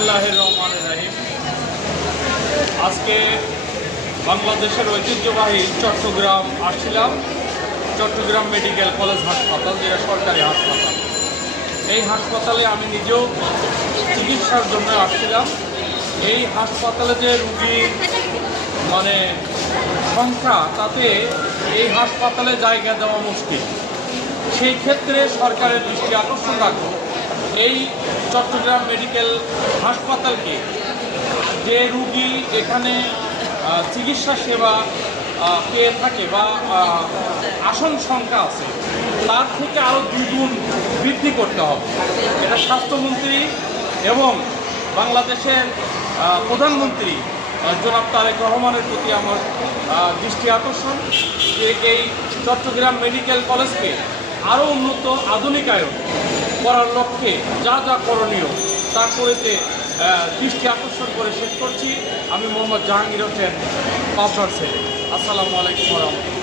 বিসমিল্লাহির রহমানির রহিম। আজকে বাংলাদেশের ঐতিহ্যবাহী চট্টগ্রাম আসছিলাম। চট্টগ্রাম মেডিকেল কলেজ হাসপাতাল, যেটা সরকারি হাসপাতাল। এই হাসপাতালে আমি নিজেও চিকিৎসার জন্য আসছিলাম। এই হাসপাতালে যে রুগীর সংখ্যা, তাতে এই হাসপাতালে জায়গা দেওয়া মুশকিল। সেই ক্ষেত্রে সরকারের দৃষ্টি আকর্ষণ রাখব এই চট্টগ্রাম মেডিকেল হাসপাতালকে, যে রুগী এখানে চিকিৎসা সেবা পেয়ে থাকে বা আসন সংখ্যা আছে, তার থেকে আরও 2 গুণ বৃদ্ধি করতে হবে। এটা স্বাস্থ্যমন্ত্রী এবং বাংলাদেশের প্রধানমন্ত্রী জনাব তারেক রহমানের প্রতি আমার দৃষ্টি আকর্ষণ, যে এই চট্টগ্রাম মেডিকেল কলেজকে আরও উন্নত আধুনিকায়ন করার লক্ষ্যে যা যা করণীয় তা করেতে দৃষ্টি আকর্ষণ করে শেষ করছি। আমি মোহাম্মদ জাহাঙ্গীর হোসেন, পাবনার ছেলে। আসসালামু আলাইকুম ওয়া রাহমাতুল্লাহ।